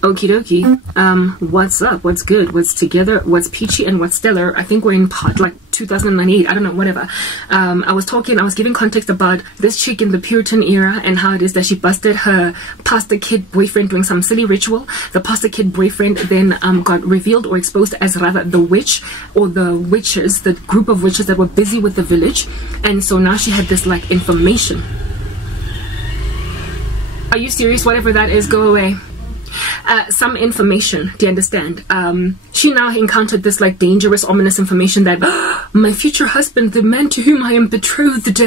Okie dokie. What's up? What's good? What's together? What's peachy and what's stellar? I think we're in part like 2098. I don't know, whatever. I was giving context about this chick in the Puritan era and how it is that she busted her pastor kid boyfriend doing some silly ritual. The pastor kid boyfriend then got revealed or exposed as rather the witch or the witches, the group of witches that were busy with the village. And so now she had this like information. Are you serious? Whatever that is, go away. Some information, do you understand? She now encountered this like dangerous, ominous information that my future husband, the man to whom I am betrothed,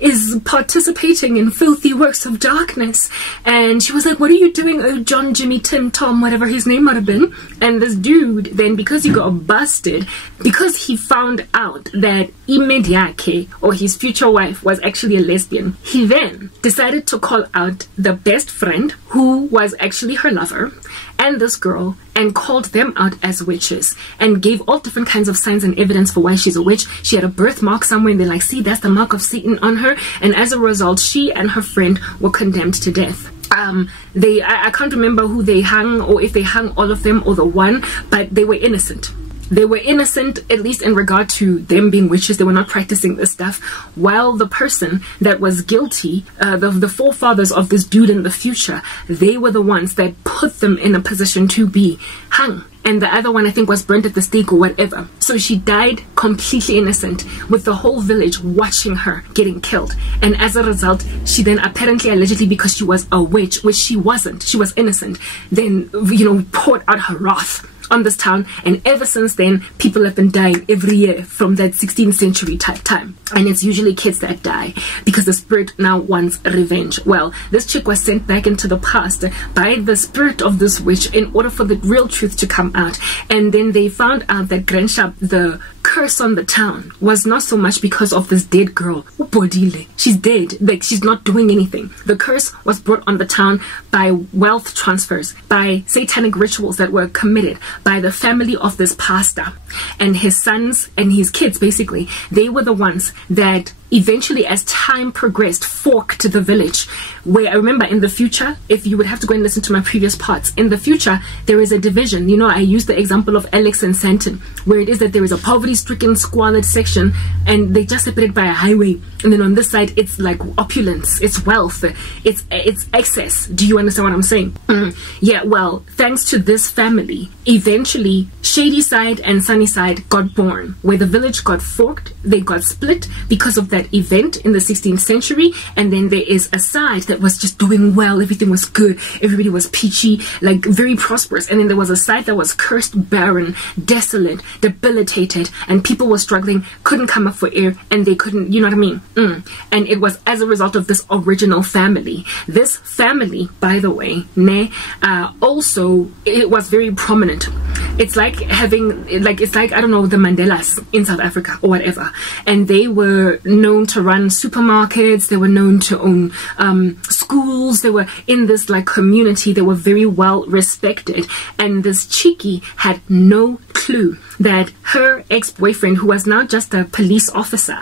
is participating in filthy works of darkness. And she was like, what are you doing? Oh, John, Jimmy, Tim, Tom, whatever his name might have been. And this dude then, because he got busted, because he found out that Imediake, or his future wife, was actually a lesbian, he then decided to call out the best friend, who was actually her lover, and this girl, and called them out as witches and gave all different kinds of signs and evidence for why she's a witch. She had a birthmark somewhere and they're like, see, that's the mark of Satan on her. And as a result, she and her friend were condemned to death. I can't remember who they hung, or if they hung all of them or the one, but they were innocent. They were innocent, at least in regard to them being witches. They were not practicing this stuff. While the person that was guilty, the forefathers of this dude in the future, they were the ones that put them in a position to be hung. And the other one, I think, was burnt at the stake or whatever. So she died completely innocent, with the whole village watching her getting killed. And as a result, she then apparently, allegedly, because she was a witch, which she wasn't, she was innocent, then, you know, poured out her wrath on this town. And ever since then, people have been dying every year from that 16th century type time. And it's usually kids that die because the spirit now wants revenge. Well, this chick was sent back into the past by the spirit of this witch in order for the real truth to come out. And then they found out that Grandshap, the curse on the town, was not so much because of this dead girl. Ubodile. She's dead. Like, she's not doing anything. The curse was brought on the town by wealth transfers, by satanic rituals that were committed by the family of this pastor and his sons and his kids. Basically, they were the ones that eventually, as time progressed, forked the village. Where I remember in the future, if you would have to go and listen to my previous parts, in the future there is a division. You know, I used the example of Alex and Santon, where it is that there is a poverty-stricken, squalid section, and they just separated by a highway, and then on this side it's like opulence, it's wealth, it's excess. Do you understand what I'm saying? Yeah, well, thanks to this family, eventually Shady Side and Sunny Side got born, where the village got forked, they got split because of that event in the 16th century. And then there is a side that was just doing well, everything was good, everybody was peachy, like very prosperous. And then there was a side that was cursed, barren, desolate, debilitated, and people were struggling, couldn't come up for air, and they couldn't, you know what I mean? And it was as a result of this original family. This family, by the way, also, it was very prominent. It's like having, like, it's like, I don't know, the Mandelas in South Africa or whatever. And they were known to run supermarkets, they were known to own schools, they were in this like community, they were very well respected. And this Cheeky had no clue that her ex-boyfriend, who was now just a police officer,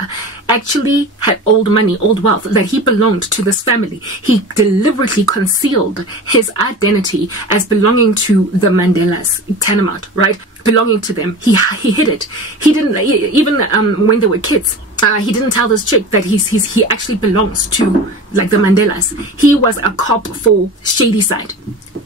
actually had old money, old wealth, that he belonged to this family. He deliberately concealed his identity as belonging to the Mandelas, Tanimout, right? Belonging to them. He hid it. He didn't, even when they were kids, he didn't tell this chick that he actually belongs to like the Mandelas. He was a cop for Shady Side,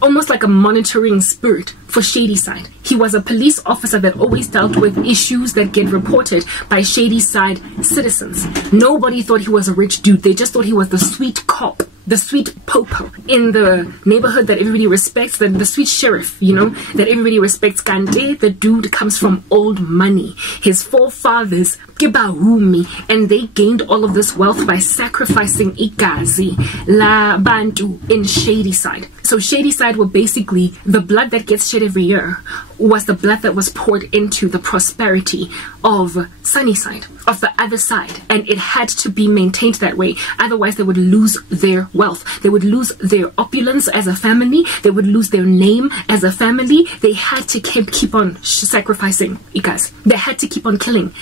almost like a monitoring spirit for Shady Side. He was a police officer that always dealt with issues that get reported by Shady Side citizens. Nobody thought he was a rich dude. They just thought he was the sweet cop, the sweet popo in the neighborhood that everybody respects, the sweet sheriff, you know, that everybody respects. Kante, the dude comes from old money. His forefathers, Kibahumi, and they gained all of this wealth by sacrificing Ikazi, La Bantu in Shady Side. So Shady Side were basically the blood that gets shed every year was the blood that was poured into the prosperity of Sunnyside, of the other side, and it had to be maintained that way. Otherwise, they would lose their wealth. They would lose their opulence as a family. They would lose their name as a family. They had to keep on sacrificing, you guys. They had to keep on killing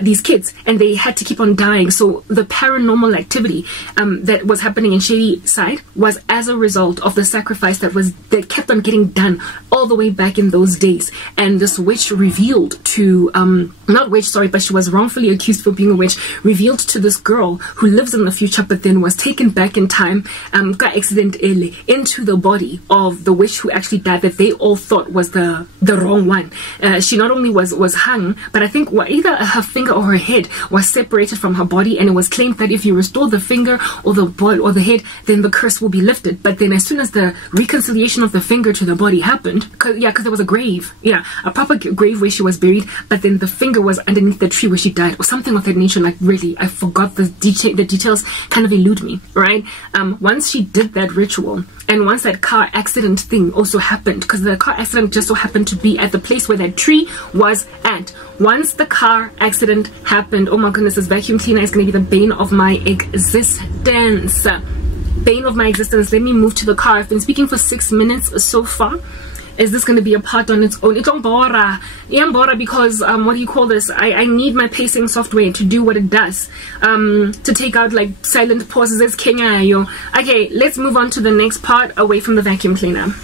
these kids, and they had to keep on dying. So the paranormal activity that was happening in Shady Side was as a result of the sacrifice that kept on getting done all the way back in those days. And this witch revealed to but she was wrongfully accused for being a witch, revealed to this girl who lives in the future but then was taken back in time, got accidentally into the body of the witch who actually died, that they all thought was the wrong one. She not only was hung, but I think either her finger or her head was separated from her body, and it was claimed that if you restore the finger or the body or the head, then the curse will be lifted. But then as soon as the reconciliation of the finger to the body happened, because there was a grave, a proper grave where she was buried, but then the finger was underneath the tree where she died, or something of that nature. Like, really, I forgot the details, kind of elude me, right? Once she did that ritual, and once that car accident thing also happened, because the car accident just so happened to be at the place where that tree was at. Once the car accident happened, oh my goodness, this vacuum cleaner is going to be the bane of my existence. Bane of my existence. Let me move to the car. I've been speaking for 6 minutes so far. Is this going to be a part on its own? It's on bora. Yeah, bora, because what do you call this? I need my pacing software to do what it does. To take out like silent pauses as Kenya. Okay, let's move on to the next part away from the vacuum cleaner.